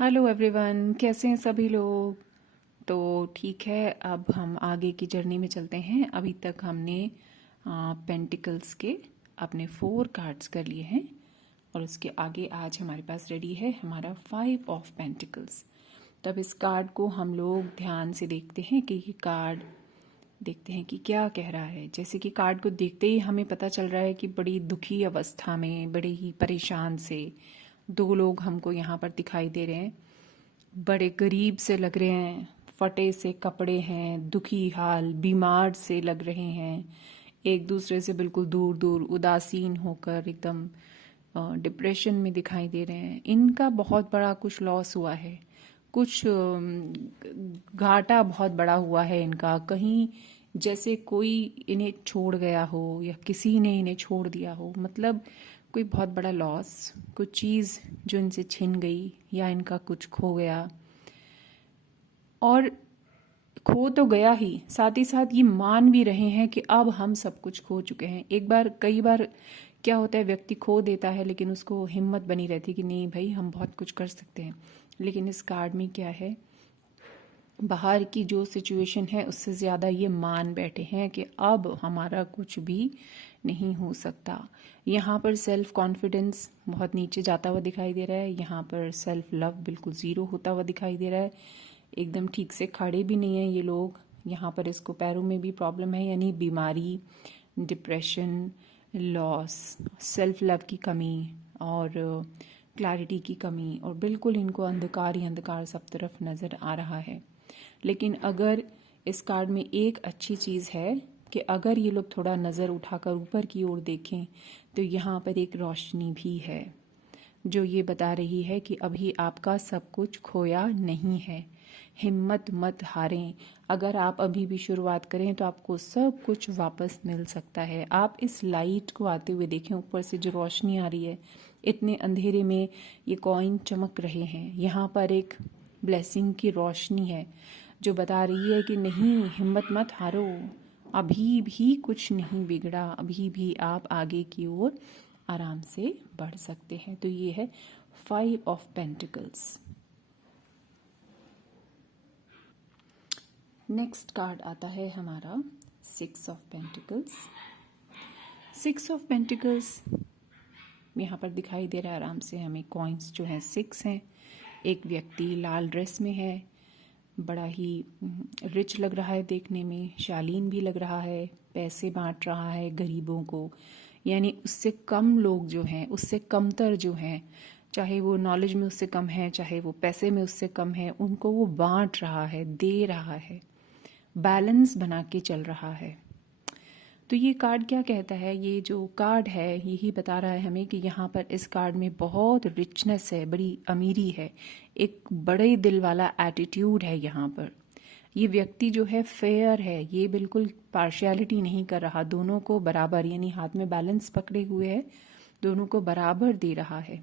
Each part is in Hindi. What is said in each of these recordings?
हेलो एवरीवन, कैसे हैं सभी लोग। तो ठीक है, अब हम आगे की जर्नी में चलते हैं। अभी तक हमने पेंटिकल्स के अपने 4 कार्ड्स कर लिए हैं और उसके आगे आज हमारे पास रेडी है हमारा 5 ऑफ पेंटिकल्स। तब इस कार्ड को हम लोग ध्यान से देखते हैं कि ये कार्ड देखते हैं कि क्या कह रहा है। जैसे कि कार्ड को देखते ही हमें पता चल रहा है कि बड़ी दुखी अवस्था में, बड़े ही परेशान से 2 लोग हमको यहाँ पर दिखाई दे रहे हैं। बड़े गरीब से लग रहे हैं, फटे से कपड़े हैं, दुखी हाल, बीमार से लग रहे हैं, एक दूसरे से बिल्कुल दूर दूर उदासीन होकर एकदम डिप्रेशन में दिखाई दे रहे हैं। इनका बहुत बड़ा कुछ लॉस हुआ है, कुछ घाटा बहुत बड़ा हुआ है इनका। कहीं जैसे कोई इन्हें छोड़ गया हो या किसी ने इन्हें छोड़ दिया हो, मतलब कोई बहुत बड़ा लॉस, कुछ चीज़ जो इनसे छिन गई या इनका कुछ खो गया। और खो तो गया ही, साथ ही साथ ये मान भी रहे हैं कि अब हम सब कुछ खो चुके हैं। कई बार क्या होता है, व्यक्ति खो देता है लेकिन उसको हिम्मत बनी रहती है कि नहीं भाई, हम बहुत कुछ कर सकते हैं। लेकिन इस कार्ड में क्या है, बाहर की जो सिचुएशन है उससे ज़्यादा ये मान बैठे हैं कि अब हमारा कुछ भी नहीं हो सकता। यहाँ पर सेल्फ कॉन्फिडेंस बहुत नीचे जाता हुआ दिखाई दे रहा है। यहाँ पर सेल्फ लव बिल्कुल ज़ीरो होता हुआ दिखाई दे रहा है। एकदम ठीक से खड़े भी नहीं हैं ये लोग। यहाँ पर इसको पैरों में भी प्रॉब्लम है, यानी बीमारी, डिप्रेशन, लॉस, सेल्फ लव की कमी और क्लैरिटी की कमी, और बिल्कुल इनको अंधकार ही अंधकार सब तरफ नज़र आ रहा है। लेकिन अगर इस कार्ड में एक अच्छी चीज़ है कि अगर ये लोग थोड़ा नज़र उठाकर ऊपर की ओर देखें तो यहाँ पर एक रोशनी भी है जो ये बता रही है कि अभी आपका सब कुछ खोया नहीं है। हिम्मत मत हारें। अगर आप अभी भी शुरुआत करें तो आपको सब कुछ वापस मिल सकता है। आप इस लाइट को आते हुए देखें, ऊपर से जो रोशनी आ रही है, इतने अंधेरे में ये कॉइन चमक रहे हैं। यहाँ पर एक ब्लेसिंग की रोशनी है जो बता रही है कि नहीं, हिम्मत मत हारो, अभी भी कुछ नहीं बिगड़ा, अभी भी आप आगे की ओर आराम से बढ़ सकते हैं। तो ये है 5 ऑफ पेंटिकल्स। नेक्स्ट कार्ड आता है हमारा 6 ऑफ पेंटिकल्स। 6 ऑफ पेंटिकल्स यहाँ पर दिखाई दे रहा है आराम से हमें। कॉइन्स जो हैं 6 हैं। एक व्यक्ति लाल ड्रेस में है, बड़ा ही रिच लग रहा है देखने में, शालीन भी लग रहा है, पैसे बांट रहा है गरीबों को। यानी उससे कम लोग जो हैं, उससे कमतर जो हैं, चाहे वो नॉलेज में उससे कम है, चाहे वो पैसे में उससे कम है, उनको वो बांट रहा है, दे रहा है, बैलेंस बना के चल रहा है। तो ये कार्ड क्या कहता है, ये जो कार्ड है यही बता रहा है हमें कि यहाँ पर इस कार्ड में बहुत रिचनेस है, बड़ी अमीरी है, एक बड़े दिल वाला एटीट्यूड है। यहाँ पर ये व्यक्ति जो है फेयर है, ये बिल्कुल पार्शियलिटी नहीं कर रहा, दोनों को बराबर, यानी हाथ में बैलेंस पकड़े हुए है, दोनों को बराबर दे रहा है।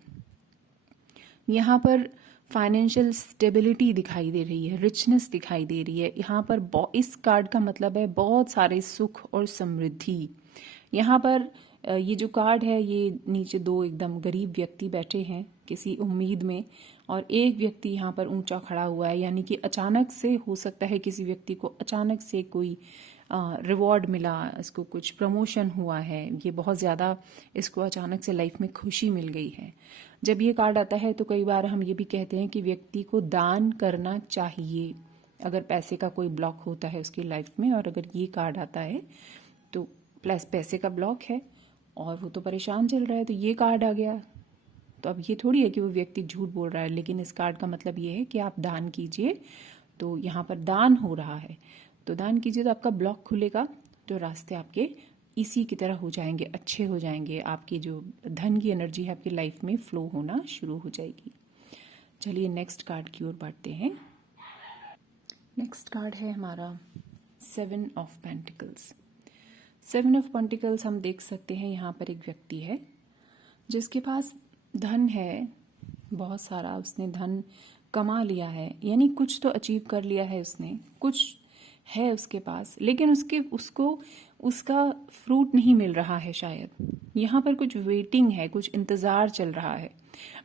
यहाँ पर फाइनेंशियल स्टेबिलिटी दिखाई दे रही है, रिचनेस दिखाई दे रही है। यहाँ पर इस कार्ड का मतलब है बहुत सारे सुख और समृद्धि। यहाँ पर ये जो कार्ड है, ये नीचे 2 एकदम गरीब व्यक्ति बैठे हैं किसी उम्मीद में, और एक व्यक्ति यहाँ पर ऊंचा खड़ा हुआ है। यानी कि अचानक से हो सकता है किसी व्यक्ति को अचानक से कोई रिवॉर्ड मिला, इसको कुछ प्रमोशन हुआ है, ये बहुत ज़्यादा इसको अचानक से लाइफ में खुशी मिल गई है। जब ये कार्ड आता है तो कई बार हम ये भी कहते हैं कि व्यक्ति को दान करना चाहिए अगर पैसे का कोई ब्लॉक होता है उसकी लाइफ में। और अगर ये कार्ड आता है तो प्लस पैसे का ब्लॉक है और वो तो परेशान चल रहा है, तो ये कार्ड आ गया, तो अब ये थोड़ी है कि वो व्यक्ति झूठ बोल रहा है। लेकिन इस कार्ड का मतलब ये है कि आप दान कीजिए, तो यहाँ पर दान हो रहा है, तो दान कीजिए तो आपका ब्लॉक खुलेगा, तो रास्ते आपके इसी की तरह हो जाएंगे, अच्छे हो जाएंगे, आपकी जो धन की एनर्जी है आपकी लाइफ में फ्लो होना शुरू हो जाएगी। चलिए नेक्स्ट कार्ड की ओर बढ़ते हैं। नेक्स्ट कार्ड है हमारा 7 ऑफ पेंटिकल्स। 7 ऑफ पेंटिकल्स हम देख सकते हैं यहाँ पर एक व्यक्ति है जिसके पास धन है बहुत सारा, उसने धन कमा लिया है, यानी कुछ तो अचीव कर लिया है उसने, कुछ है उसके पास, लेकिन उसको उसका फ्रूट नहीं मिल रहा है शायद। यहाँ पर कुछ वेटिंग है, कुछ इंतज़ार चल रहा है।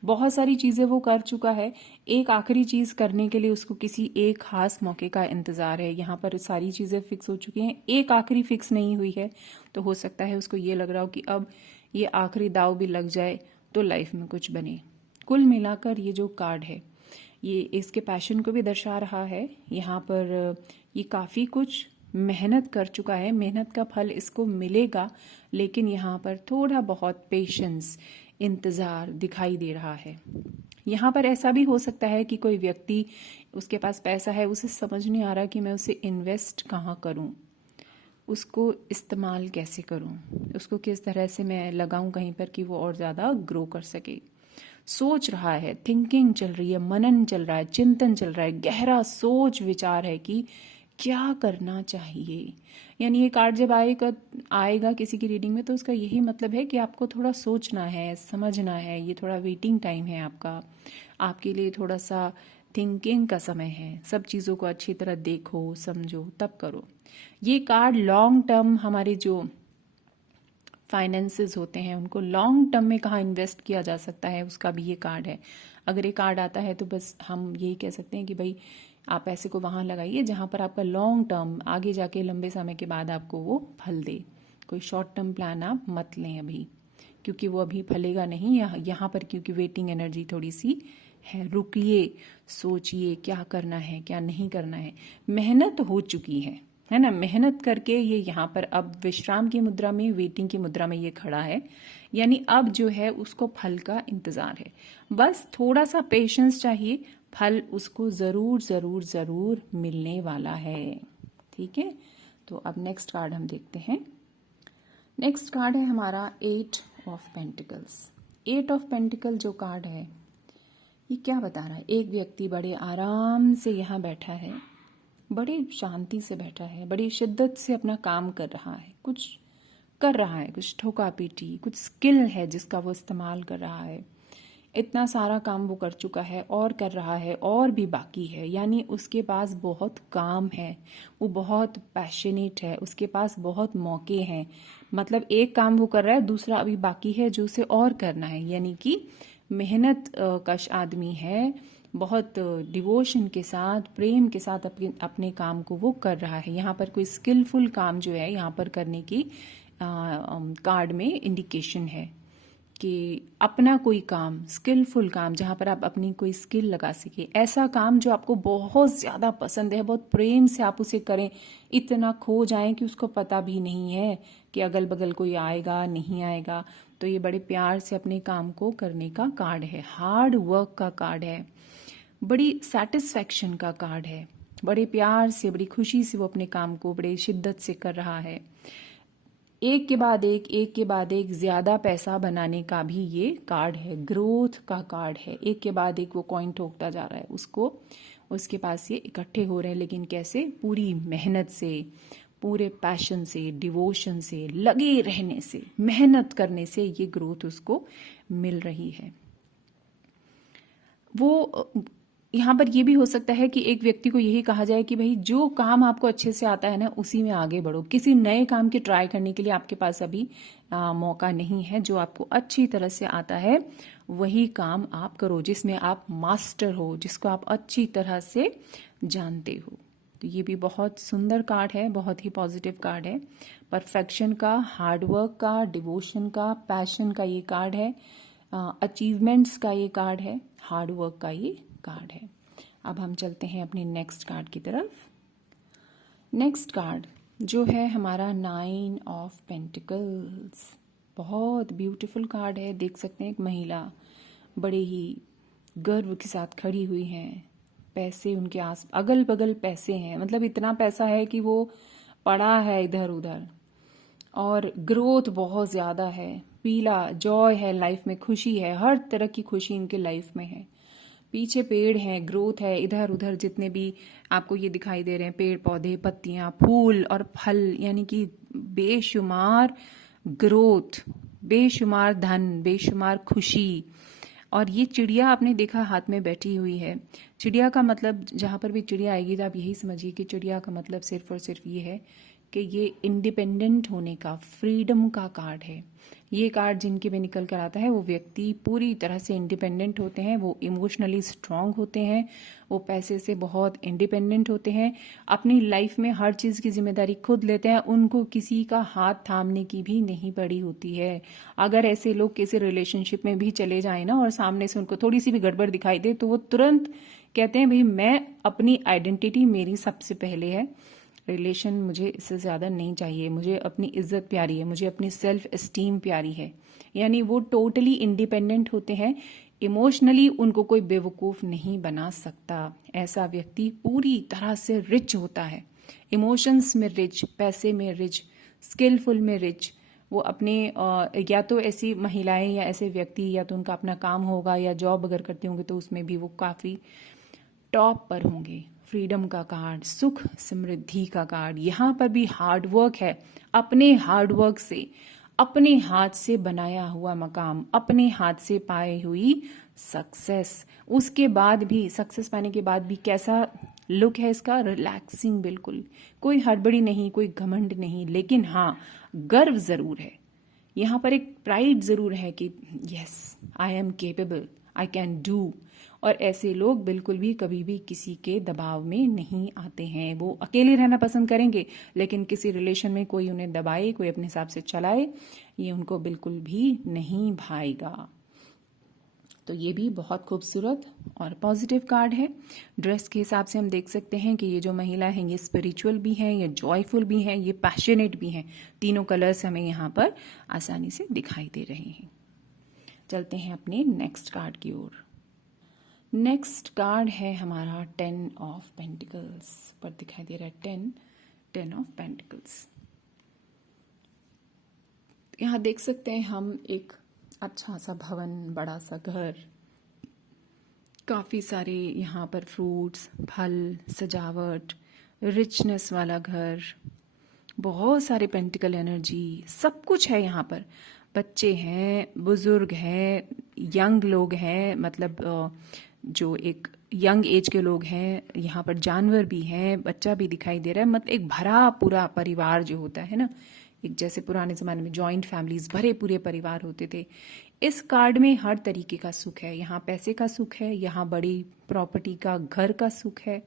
बहुत सारी चीज़ें वो कर चुका है, एक आखिरी चीज़ करने के लिए उसको किसी एक खास मौके का इंतज़ार है। यहाँ पर सारी चीज़ें फिक्स हो चुकी हैं, एक आखिरी फिक्स नहीं हुई है, तो हो सकता है उसको ये लग रहा हो कि अब ये आखिरी दाव भी लग जाए तो लाइफ में कुछ बने। कुल मिलाकर ये जो कार्ड है ये इसके पैशन को भी दर्शा रहा है। यहाँ पर ये काफ़ी कुछ मेहनत कर चुका है, मेहनत का फल इसको मिलेगा, लेकिन यहाँ पर थोड़ा बहुत पेशेंस, इंतज़ार दिखाई दे रहा है। यहाँ पर ऐसा भी हो सकता है कि कोई व्यक्ति, उसके पास पैसा है, उसे समझ नहीं आ रहा कि मैं उसे इन्वेस्ट कहाँ करूँ, उसको इस्तेमाल कैसे करूँ, उसको किस तरह से मैं लगाऊं कहीं पर कि वो और ज़्यादा ग्रो कर सके। सोच रहा है, थिंकिंग चल रही है, मनन चल रहा है, चिंतन चल रहा है, गहरा सोच विचार है कि क्या करना चाहिए। यानी ये कार्ड जब आएगा किसी की रीडिंग में तो उसका यही मतलब है कि आपको थोड़ा सोचना है, समझना है, ये थोड़ा वेटिंग टाइम है आपके लिए थोड़ा सा थिंकिंग का समय है। सब चीज़ों को अच्छी तरह देखो, समझो, तब करो। ये कार्ड लॉन्ग टर्म हमारे जो फाइनेंसेस होते हैं उनको लॉन्ग टर्म में कहाँ इन्वेस्ट किया जा सकता है, उसका भी ये कार्ड है। अगर ये कार्ड आता है तो बस हम यही कह सकते हैं कि भाई आप पैसे को वहाँ लगाइए जहाँ पर आपका लॉन्ग टर्म, आगे जाके लंबे समय के बाद आपको वो फल दे। कोई शॉर्ट टर्म प्लान आप मत लें अभी, क्योंकि वो अभी फलेगा नहीं। यहाँ पर क्योंकि वेटिंग एनर्जी थोड़ी सी है। रुकिए, सोचिए क्या करना है, क्या नहीं करना है। मेहनत हो चुकी है ना, मेहनत करके ये यहाँ पर अब विश्राम की मुद्रा में, वेटिंग की मुद्रा में ये खड़ा है। यानी अब जो है उसको फल का इंतजार है, बस थोड़ा सा पेशेंस चाहिए, फल उसको जरूर जरूर जरूर मिलने वाला है। ठीक है, तो अब नेक्स्ट कार्ड हम देखते हैं। नेक्स्ट कार्ड है हमारा 8 ऑफ पेंटिकल्स। 8 ऑफ पेंटिकल जो कार्ड है ये क्या बता रहा है, एक व्यक्ति बड़े आराम से यहाँ बैठा है, बड़ी शांति से बैठा है, बड़ी शिद्दत से अपना काम कर रहा है, कुछ कर रहा है, कुछ ठोका पीटी, कुछ स्किल है जिसका वो इस्तेमाल कर रहा है। इतना सारा काम वो कर चुका है और कर रहा है और भी बाकी है, यानी उसके पास बहुत काम है, वो बहुत पैशनेट है, उसके पास बहुत मौके हैं। मतलब एक काम वो कर रहा है, दूसरा अभी बाकी है जो उसे और करना है। यानी कि मेहनत कश आदमी है, बहुत डिवोशन के साथ, प्रेम के साथ अपने काम को वो कर रहा है। यहाँ पर कोई स्किलफुल काम जो है यहाँ पर करने की कार्ड में इंडिकेशन है कि अपना कोई काम, स्किलफुल काम, जहाँ पर आप अपनी कोई स्किल लगा सके, ऐसा काम जो आपको बहुत ज़्यादा पसंद है, बहुत प्रेम से आप उसे करें, इतना खो जाएं कि उसको पता भी नहीं है कि अगल बगल कोई आएगा नहीं आएगा। तो ये बड़े प्यार से अपने काम को करने का कार्ड है, हार्ड वर्क का कार्ड है, बड़ी सेटिस्फैक्शन का कार्ड है, बड़े प्यार से, बड़ी खुशी से वो अपने काम को बड़े शिद्दत से कर रहा है। एक के बाद एक ज्यादा पैसा बनाने का भी ये कार्ड है, ग्रोथ का कार्ड है। एक के बाद एक वो कॉइन ठोकता जा रहा है, उसके पास ये इकट्ठे हो रहे हैं, लेकिन कैसे, पूरी मेहनत से, पूरे पैशन से, डिवोशन से, लगे रहने से, मेहनत करने से ये ग्रोथ उसको मिल रही है। वो यहाँ पर ये भी हो सकता है कि एक व्यक्ति को यही कहा जाए कि भाई जो काम आपको अच्छे से आता है ना उसी में आगे बढ़ो, किसी नए काम के ट्राई करने के लिए आपके पास अभी मौका नहीं है। जो आपको अच्छी तरह से आता है वही काम आप करो, जिसमें आप मास्टर हो, जिसको आप अच्छी तरह से जानते हो। तो ये भी बहुत सुंदर कार्ड है, बहुत ही पॉजिटिव कार्ड है। परफेक्शन का, हार्डवर्क का, डिवोशन का, पैशन का ये कार्ड है, अचीवमेंट्स का ये कार्ड है, हार्डवर्क का ये कार्ड है। अब हम चलते हैं अपने नेक्स्ट कार्ड की तरफ। नेक्स्ट कार्ड जो है हमारा 9 ऑफ पेंटिकल्स, बहुत ब्यूटीफुल कार्ड है। देख सकते हैं एक महिला बड़े ही गर्व के साथ खड़ी हुई हैं, पैसे उनके आस अगल बगल पैसे हैं, मतलब इतना पैसा है कि वो पड़ा है इधर उधर, और ग्रोथ बहुत ज़्यादा है, पीला जॉय है लाइफ में, खुशी है, हर तरह की खुशी इनके लाइफ में है। पीछे पेड़ हैं, ग्रोथ है, इधर उधर जितने भी आपको ये दिखाई दे रहे हैं, पेड़ पौधे, पत्तियां, फूल और फल, यानी कि बेशुमार ग्रोथ, बेशुमार धन, बेशुमार खुशी। और ये चिड़िया आपने देखा हाथ में बैठी हुई है। चिड़िया का मतलब, जहाँ पर भी चिड़िया आएगी तो आप यही समझिए कि चिड़िया का मतलब सिर्फ और सिर्फ ये है कि ये इंडिपेंडेंट होने का, फ्रीडम का कार्ड है। ये कार्ड जिनके भी निकल कर आता है वो व्यक्ति पूरी तरह से इंडिपेंडेंट होते हैं, वो इमोशनली स्ट्रांग होते हैं, वो पैसे से बहुत इंडिपेंडेंट होते हैं, अपनी लाइफ में हर चीज़ की जिम्मेदारी खुद लेते हैं, उनको किसी का हाथ थामने की भी नहीं पड़ी होती है। अगर ऐसे लोग किसी रिलेशनशिप में भी चले जाएं ना और सामने से उनको थोड़ी सी भी गड़बड़ दिखाई दे तो वो तुरंत कहते हैं भाई मैं अपनी आइडेंटिटी मेरी सबसे पहले है, रिलेशन मुझे इससे ज़्यादा नहीं चाहिए, मुझे अपनी इज्जत प्यारी है, मुझे अपनी सेल्फ एस्टीम प्यारी है। यानी वो टोटली इंडिपेंडेंट होते हैं, इमोशनली उनको कोई बेवकूफ़ नहीं बना सकता। ऐसा व्यक्ति पूरी तरह से रिच होता है, इमोशंस में रिच, पैसे में रिच, स्किलफुल में रिच। वो अपने या तो ऐसी महिलाएं या ऐसे व्यक्ति या तो उनका अपना काम होगा या जॉब अगर करते होंगे तो उसमें भी वो काफ़ी टॉप पर होंगे। फ्रीडम का कार्ड, सुख समृद्धि का कार्ड, यहाँ पर भी हार्ड वर्क है, अपने हार्ड वर्क से, अपने हाथ से बनाया हुआ मकाम, अपने हाथ से पाई हुई सक्सेस। उसके बाद भी, सक्सेस पाने के बाद भी कैसा लुक है इसका? रिलैक्सिंग, बिल्कुल कोई हड़बड़ी नहीं, कोई घमंड नहीं, लेकिन हाँ गर्व जरूर है। यहाँ पर एक प्राइड जरूर है कि yes I am capable, I can do. और ऐसे लोग बिल्कुल भी कभी भी किसी के दबाव में नहीं आते हैं, वो अकेले रहना पसंद करेंगे, लेकिन किसी रिलेशन में कोई उन्हें दबाए, कोई अपने हिसाब से चलाए, ये उनको बिल्कुल भी नहीं भाएगा। तो ये भी बहुत खूबसूरत और पॉजिटिव कार्ड है। ड्रेस के हिसाब से हम देख सकते हैं कि ये जो महिला हैं ये स्पिरिचुअल भी हैं, ये जॉयफुल भी हैं, ये पैशनेट भी हैं। तीनों कलर्स हमें यहाँ पर आसानी से दिखाई दे रहे हैं। चलते हैं अपने नेक्स्ट कार्ड की ओर। नेक्स्ट कार्ड है हमारा 10 ऑफ पेंटिकल्स पर दिखाई दे रहा है 10 ऑफ पेंटिकल्स। यहाँ देख सकते हैं हम एक अच्छा सा भवन, बड़ा सा घर, काफ़ी सारे यहाँ पर फ्रूट्स, फल, सजावट, रिचनेस वाला घर, बहुत सारे पेंटिकल एनर्जी, सब कुछ है यहाँ पर। बच्चे हैं, बुजुर्ग हैं, यंग लोग हैं, मतलब जो एक यंग एज के लोग हैं, यहाँ पर जानवर भी हैं, बच्चा भी दिखाई दे रहा है। मतलब एक भरा पूरा परिवार जो होता है ना, एक जैसे पुराने ज़माने में जॉइंट फैमिलीज, भरे पूरे परिवार होते थे। इस कार्ड में हर तरीके का सुख है। यहाँ पैसे का सुख है, यहाँ बड़ी प्रॉपर्टी का, घर का सुख है,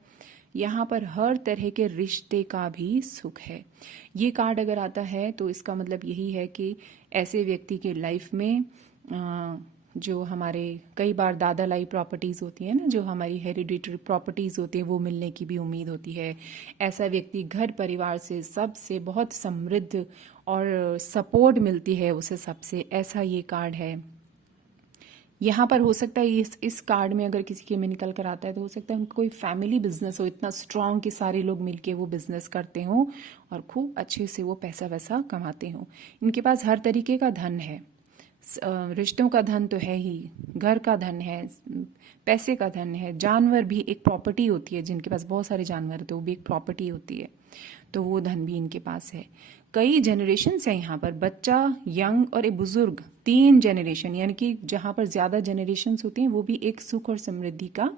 यहाँ पर हर तरह के रिश्ते का भी सुख है। ये कार्ड अगर आता है तो इसका मतलब यही है कि ऐसे व्यक्ति के लाइफ में जो हमारे कई बार दादा लाई प्रॉपर्टीज़ होती हैं ना, जो हमारी हेरिडिटरी प्रॉपर्टीज़ होती हैं, वो मिलने की भी उम्मीद होती है। ऐसा व्यक्ति घर परिवार से सबसे बहुत समृद्ध और सपोर्ट मिलती है उसे सबसे, ऐसा ये कार्ड है। यहाँ पर हो सकता है इस कार्ड में अगर किसी के में निकल कर आता है तो हो सकता है उनका कोई फैमिली बिजनेस हो, इतना स्ट्रांग कि सारे लोग मिलके वो बिजनेस करते हों और खूब अच्छे से वो पैसा वैसा कमाते हों। इनके पास हर तरीके का धन है, रिश्तों का धन तो है ही, घर का धन है, पैसे का धन है, जानवर भी एक प्रॉपर्टी होती है, जिनके पास बहुत सारे जानवर होते हैं वो भी एक प्रॉपर्टी होती है, तो वो धन भी इनके पास है। कई जनरेशन है यहाँ पर, बच्चा, यंग और एक बुजुर्ग, 3 जनरेशन, यानी कि जहाँ पर ज्यादा जनरेशन होती हैं वो भी एक सुख और समृद्धि का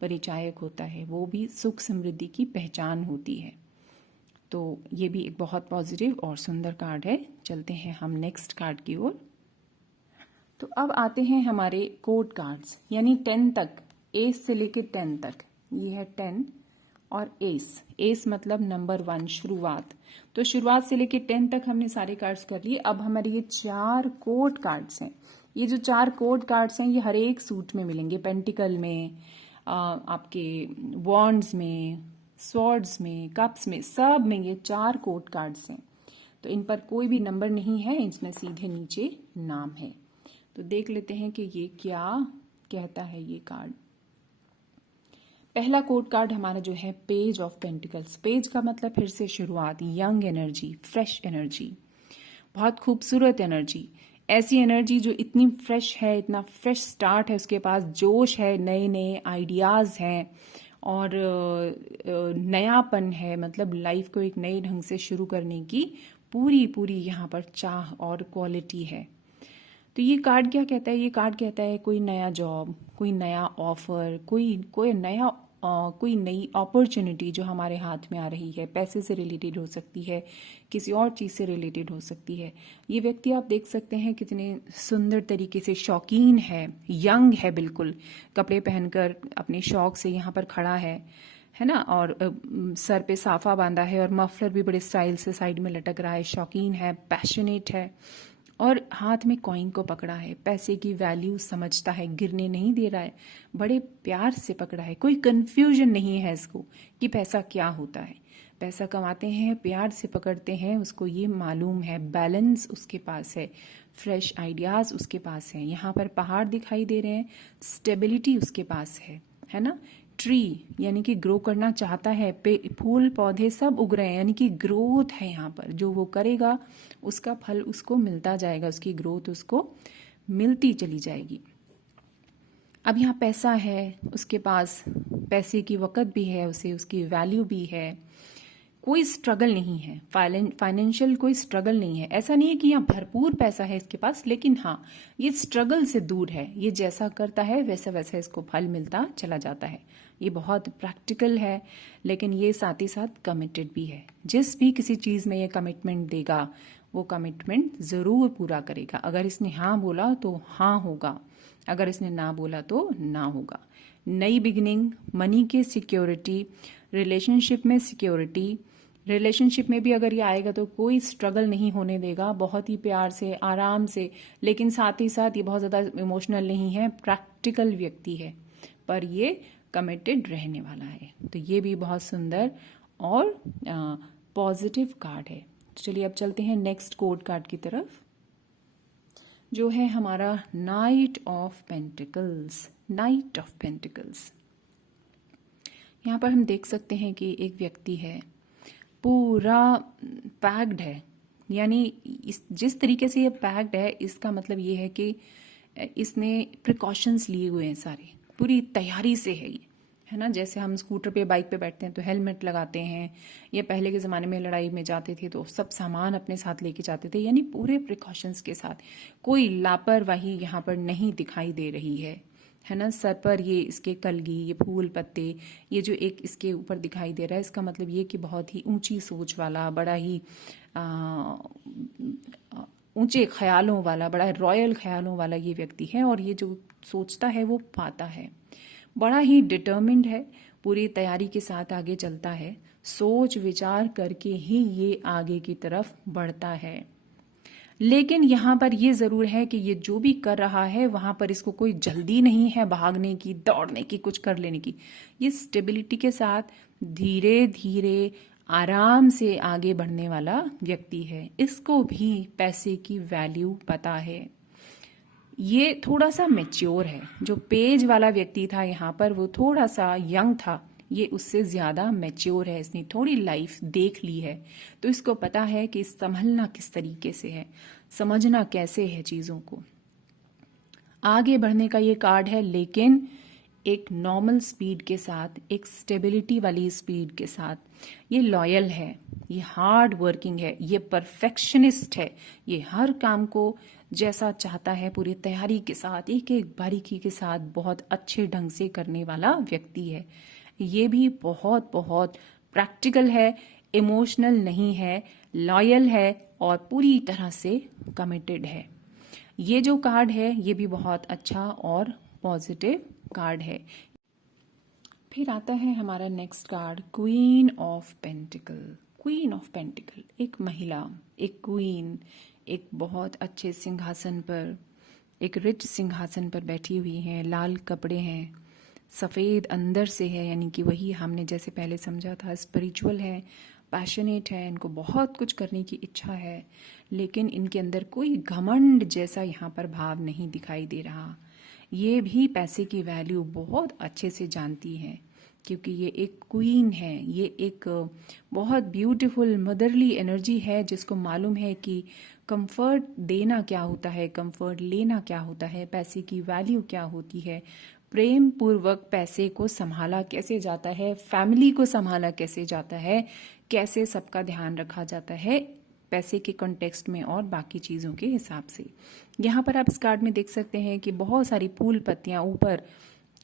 परिचायक होता है, वो भी सुख समृद्धि की पहचान होती है। तो ये भी एक बहुत पॉजिटिव और सुंदर कार्ड है। चलते हैं हम नेक्स्ट कार्ड की ओर। तो अब आते हैं हमारे कोड कार्ड्स, यानी 10 तक, एस से लेके 10 तक। ये है 10 और एस मतलब नंबर 1, शुरुआत। तो शुरुआत से लेके 10 तक हमने सारे कार्ड्स कर लिए। अब हमारे ये 4 कोड कार्ड्स हैं। ये जो 4 कोड कार्ड्स हैं ये हर एक सूट में मिलेंगे, पेंटिकल में, आपके वॉन्ड्स में, स्वॉर्ड्स में, कप्स में, सब में ये 4 कोड कार्ड्स हैं। तो इन पर कोई भी नंबर नहीं है, इसमें सीधे नीचे नाम है। तो देख लेते हैं कि ये क्या कहता है ये कार्ड। पहला कोड कार्ड हमारा जो है पेज ऑफ पेंटिकल्स। पेज का मतलब फिर से शुरुआत, यंग एनर्जी, फ्रेश एनर्जी, बहुत खूबसूरत एनर्जी, ऐसी एनर्जी जो इतनी फ्रेश है, इतना फ्रेश स्टार्ट है, उसके पास जोश है, नए नए आइडियाज़ हैं और नयापन है, मतलब लाइफ को एक नए ढंग से शुरू करने की पूरी यहाँ पर चाह और क्वालिटी है। तो ये कार्ड क्या कहता है? ये कार्ड कहता है कोई नया जॉब, कोई नया ऑफर, कोई नया कोई नई अपॉर्चुनिटी जो हमारे हाथ में आ रही है, पैसे से रिलेटेड हो सकती है, किसी और चीज़ से रिलेटेड हो सकती है। ये व्यक्ति आप देख सकते हैं कितने सुंदर तरीके से शौकीन है, यंग है, बिल्कुल कपड़े पहनकर अपने शौक से यहाँ पर खड़ा है ना। और सर पे साफा बांधा है और मफलर भी बड़े स्टाइल से साइड में लटक रहा है। शौकीन है, पैशनेट है और हाथ में कॉइन को पकड़ा है। पैसे की वैल्यू समझता है, गिरने नहीं दे रहा है, बड़े प्यार से पकड़ा है। कोई कंफ्यूजन नहीं है इसको कि पैसा क्या होता है। पैसा कमाते हैं, प्यार से पकड़ते हैं, उसको ये मालूम है। बैलेंस उसके पास है, फ्रेश आइडियाज उसके पास हैं। यहाँ पर पहाड़ दिखाई दे रहे हैं, स्टेबिलिटी उसके पास है ना। ट्री यानी कि ग्रो करना चाहता है, फूल पौधे सब उग रहे हैं, यानी कि ग्रोथ है यहाँ पर। जो वो करेगा उसका फल उसको मिलता जाएगा, उसकी ग्रोथ उसको मिलती चली जाएगी। अब यहाँ पैसा है उसके पास, पैसे की वक़्त भी है उसे, उसकी वैल्यू भी है। कोई स्ट्रगल नहीं है, फाइनेंशियल कोई स्ट्रगल नहीं है। ऐसा नहीं है कि यहाँ भरपूर पैसा है इसके पास, लेकिन हाँ ये स्ट्रगल से दूर है। ये जैसा करता है वैसा वैसा इसको फल मिलता चला जाता है। ये बहुत प्रैक्टिकल है, लेकिन ये साथ ही साथ कमिटेड भी है। जिस भी किसी चीज़ में ये कमिटमेंट देगा वो कमिटमेंट ज़रूर पूरा करेगा। अगर इसने हाँ बोला तो हाँ होगा, अगर इसने ना बोला तो ना होगा। नई बिगिनिंग, मनी की सिक्योरिटी, रिलेशनशिप में सिक्योरिटी। रिलेशनशिप में भी अगर ये आएगा तो कोई स्ट्रगल नहीं होने देगा, बहुत ही प्यार से, आराम से। लेकिन साथ ही साथ ये बहुत ज़्यादा इमोशनल नहीं है, प्रैक्टिकल व्यक्ति है, पर ये कमिटेड रहने वाला है। तो ये भी बहुत सुंदर और पॉजिटिव कार्ड है। तो चलिए अब चलते हैं नेक्स्ट कोड कार्ड की तरफ, जो है हमारा night of pentacles. Night of pentacles, यहाँ पर हम देख सकते हैं कि एक व्यक्ति है, पूरा पैक्ड है। यानी जिस तरीके से ये पैक्ड है, इसका मतलब ये है कि इसने प्रिकॉशंस लिए हुए हैं, सारे पूरी तैयारी से है ये, है ना। जैसे हम स्कूटर पे, बाइक पे बैठते हैं तो हेलमेट लगाते हैं, या पहले के ज़माने में लड़ाई में जाते थे तो सब सामान अपने साथ लेके जाते थे, यानी पूरे प्रिकॉशंस के साथ। कोई लापरवाही यहाँ पर नहीं दिखाई दे रही है ना। सर पर ये इसके कलगी, ये फूल पत्ते, ये जो एक इसके ऊपर दिखाई दे रहा है, इसका मतलब ये कि बहुत ही ऊंची सोच वाला, बड़ा ही ऊंचे ख्यालों वाला, बड़ा रॉयल ख्यालों वाला ये व्यक्ति है। और ये जो सोचता है वो पाता है। बड़ा ही डिटर्मिन्ड है, पूरी तैयारी के साथ आगे चलता है, सोच विचार करके ही ये आगे की तरफ बढ़ता है। लेकिन यहाँ पर ये ज़रूर है कि ये जो भी कर रहा है वहाँ पर इसको कोई जल्दी नहीं है भागने की, दौड़ने की, कुछ कर लेने की। ये स्टेबिलिटी के साथ धीरे धीरे आराम से आगे बढ़ने वाला व्यक्ति है। इसको भी पैसे की वैल्यू पता है। ये थोड़ा सा मैच्योर है। जो पेज वाला व्यक्ति था यहाँ पर वो थोड़ा सा यंग था, ये उससे ज़्यादा मैच्योर है। इसने थोड़ी लाइफ देख ली है, तो इसको पता है कि संभलना किस तरीके से है, समझना कैसे है चीज़ों को। आगे बढ़ने का ये कार्ड है, लेकिन एक नॉर्मल स्पीड के साथ, एक स्टेबिलिटी वाली स्पीड के साथ। ये लॉयल है, ये हार्ड वर्किंग है, ये परफेक्शनिस्ट है। ये हर काम को जैसा चाहता है पूरी तैयारी के साथ, एक एक बारीकी के साथ, बहुत अच्छे ढंग से करने वाला व्यक्ति है। ये भी बहुत बहुत प्रैक्टिकल है, इमोशनल नहीं है, लॉयल है और पूरी तरह से कमिटेड है। ये जो कार्ड है ये भी बहुत अच्छा और पॉजिटिव कार्ड है। फिर आता है हमारा next card, queen of pentacle. Queen of pentacle एक महिला, एक क्वीन, एक बहुत अच्छे सिंहासन पर, एक रिच सिंहासन पर बैठी हुई हैं। लाल कपड़े हैं, सफ़ेद अंदर से है, यानी कि वही हमने जैसे पहले समझा था, स्पिरिचुअल है, पैशनेट है, इनको बहुत कुछ करने की इच्छा है, लेकिन इनके अंदर कोई घमंड जैसा यहाँ पर भाव नहीं दिखाई दे रहा। ये भी पैसे की वैल्यू बहुत अच्छे से जानती हैं, क्योंकि ये एक क्वीन है। ये एक बहुत ब्यूटीफुल मदरली एनर्जी है, जिसको मालूम है कि कंफर्ट देना क्या होता है, कंफर्ट लेना क्या होता है, पैसे की वैल्यू क्या होती है, प्रेम पूर्वक पैसे को संभाला कैसे जाता है, फैमिली को संभाला कैसे जाता है, कैसे सबका ध्यान रखा जाता है पैसे के कॉन्टेक्स्ट में और बाकी चीज़ों के हिसाब से। यहाँ पर आप इस कार्ड में देख सकते हैं कि बहुत सारी फूल पत्तियाँ ऊपर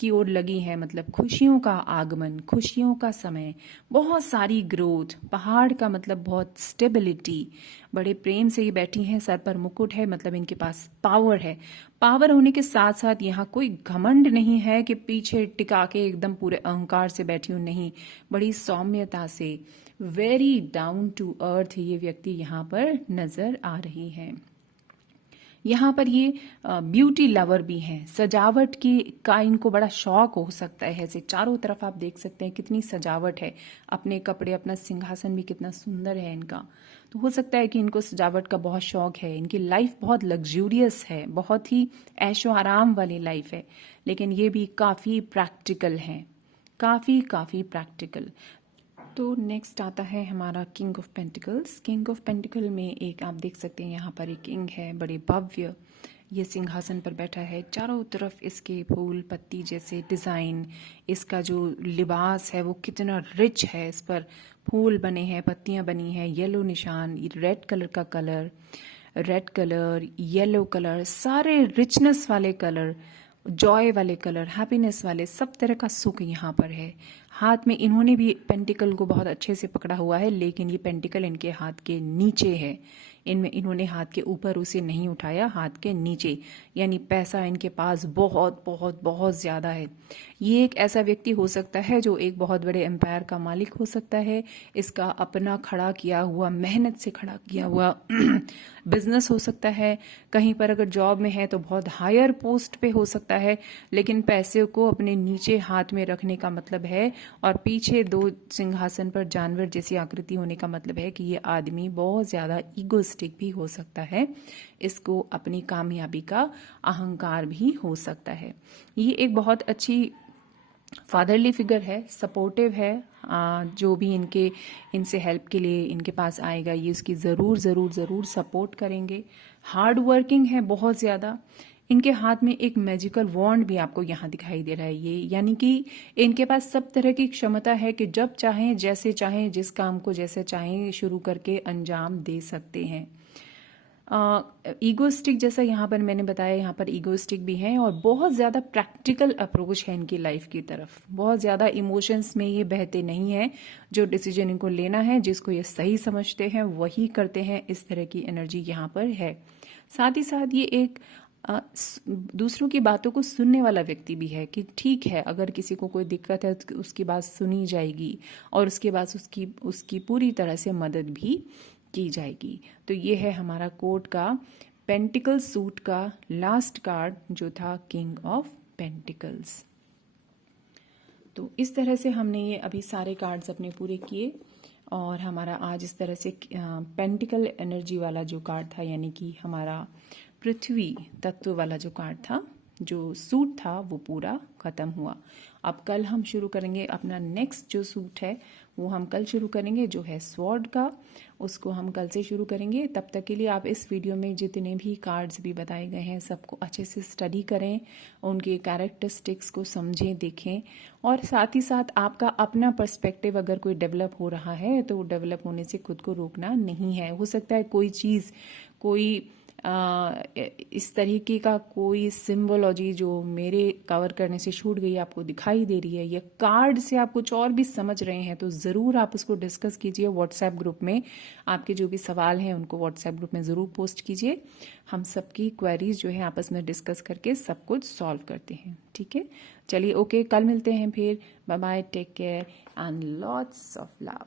की ओर लगी हैं, मतलब खुशियों का आगमन, खुशियों का समय, बहुत सारी ग्रोथ। पहाड़ का मतलब बहुत स्टेबिलिटी, बड़े प्रेम से ये बैठी हैं, सर पर मुकुट है, मतलब इनके पास पावर है। पावर होने के साथ साथ यहाँ कोई घमंड नहीं है कि पीछे टिका के एकदम पूरे अहंकार से बैठी हूं, नहीं, बड़ी सौम्यता से, वेरी डाउन टू अर्थ ये व्यक्ति यहाँ पर नजर आ रही है। यहाँ पर ये ब्यूटी लवर भी हैं, सजावट की का इनको बड़ा शौक हो सकता है। ऐसे चारों तरफ आप देख सकते हैं कितनी सजावट है, अपने कपड़े, अपना सिंहासन भी कितना सुंदर है इनका। तो हो सकता है कि इनको सजावट का बहुत शौक है। इनकी लाइफ बहुत लग्जूरियस है, बहुत ही ऐशो आराम वाली लाइफ है, लेकिन ये भी काफ़ी प्रैक्टिकल है, काफ़ी काफ़ी प्रैक्टिकल। तो नेक्स्ट आता है हमारा king of pentacles. King of pentacle में एक आप देख सकते हैं यहाँ पर एक किंग है, बड़े भव्य, ये सिंहासन पर बैठा है। चारों तरफ इसके फूल पत्ती जैसे डिज़ाइन, इसका जो लिबास है वो कितना रिच है, इस पर फूल बने हैं, पत्तियाँ बनी हैं, येलो निशान, रेड कलर का colour, red colour, yellow colour, सारे रिचनेस वाले कलर, जॉय वाले कलर, हैप्पीनेस वाले, सब तरह का सुख यहाँ पर है। हाथ में इन्होंने भी पेंटिकल को बहुत अच्छे से पकड़ा हुआ है, लेकिन ये पेंटिकल इनके हाथ के नीचे है। इनमें इन्होंने हाथ के ऊपर उसे नहीं उठाया, हाथ के नीचे, यानी पैसा इनके पास बहुत बहुत बहुत ज़्यादा है। ये एक ऐसा व्यक्ति हो सकता है जो एक बहुत बड़े एम्पायर का मालिक हो सकता है। इसका अपना खड़ा किया हुआ, मेहनत से खड़ा किया हुआ बिजनेस हो सकता है। कहीं पर अगर जॉब में है तो बहुत हायर पोस्ट पे हो सकता है, लेकिन पैसे को अपने नीचे हाथ में रखने का मतलब है, और पीछे दो सिंहासन पर जानवर जैसी आकृति होने का मतलब है कि ये आदमी बहुत ज़्यादा ईगोइस्टिक भी हो सकता है। इसको अपनी कामयाबी का अहंकार भी हो सकता है। ये एक बहुत अच्छी फादरली फिगर है, सपोर्टिव है। जो भी इनसे हेल्प के लिए इनके पास आएगा, ये उसकी ज़रूर ज़रूर ज़रूर सपोर्ट करेंगे। हार्ड वर्किंग है बहुत ज़्यादा। इनके हाथ में एक मैजिकल वॉन्ड भी आपको यहाँ दिखाई दे रहा है, ये यानी कि इनके पास सब तरह की क्षमता है कि जब चाहें, जैसे चाहें, जिस काम को जैसे चाहें शुरू करके अंजाम दे सकते हैं। ईगोस्टिक जैसा यहाँ पर मैंने बताया, यहाँ पर ईगोस्टिक भी हैं, और बहुत ज़्यादा प्रैक्टिकल अप्रोच है इनकी लाइफ की तरफ। बहुत ज़्यादा इमोशंस में ये बहते नहीं हैं। जो डिसीजन इनको लेना है, जिसको ये सही समझते हैं, वही करते हैं। इस तरह की एनर्जी यहाँ पर है। साथ ही साथ ये एक दूसरों की बातों को सुनने वाला व्यक्ति भी है, कि ठीक है, अगर किसी को कोई दिक्कत है तो उसकी बात सुनी जाएगी, और उसके बाद उसकी पूरी तरह से मदद भी की जाएगी। तो ये है हमारा कोर्ट का पेंटिकल सूट का लास्ट कार्ड, जो था किंग ऑफ पेंटिकल्स। तो इस तरह से हमने ये अभी सारे कार्ड्स अपने पूरे किए, और हमारा आज इस तरह से पेंटिकल एनर्जी वाला जो कार्ड था, यानी कि हमारा पृथ्वी तत्व वाला जो कार्ड था, जो सूट था, वो पूरा खत्म हुआ। अब कल हम शुरू करेंगे अपना नेक्स्ट जो सूट है, वो हम कल शुरू करेंगे, जो है स्वॉर्ड का। उसको हम कल से शुरू करेंगे। तब तक के लिए आप इस वीडियो में जितने भी कार्ड्स भी बताए गए हैं, सबको अच्छे से स्टडी करें, उनके कैरेक्टरिस्टिक्स को समझें, देखें, और साथ ही साथ आपका अपना पर्सपेक्टिव अगर कोई डेवलप हो रहा है तो डेवलप होने से खुद को रोकना नहीं है। हो सकता है कोई चीज़, कोई इस तरीके का कोई सिंबोलॉजी जो मेरे कवर करने से छूट गई आपको दिखाई दे रही है, या कार्ड से आप कुछ और भी समझ रहे हैं, तो ज़रूर आप उसको डिस्कस कीजिए व्हाट्सएप ग्रुप में। आपके जो भी सवाल हैं उनको व्हाट्सएप ग्रुप में ज़रूर पोस्ट कीजिए। हम सबकी क्वेरीज जो है आपस में डिस्कस करके सब कुछ सॉल्व करते हैं। ठीक है, चलिए, ओके, कल मिलते हैं फिर। Bye bye, take care and lots of love.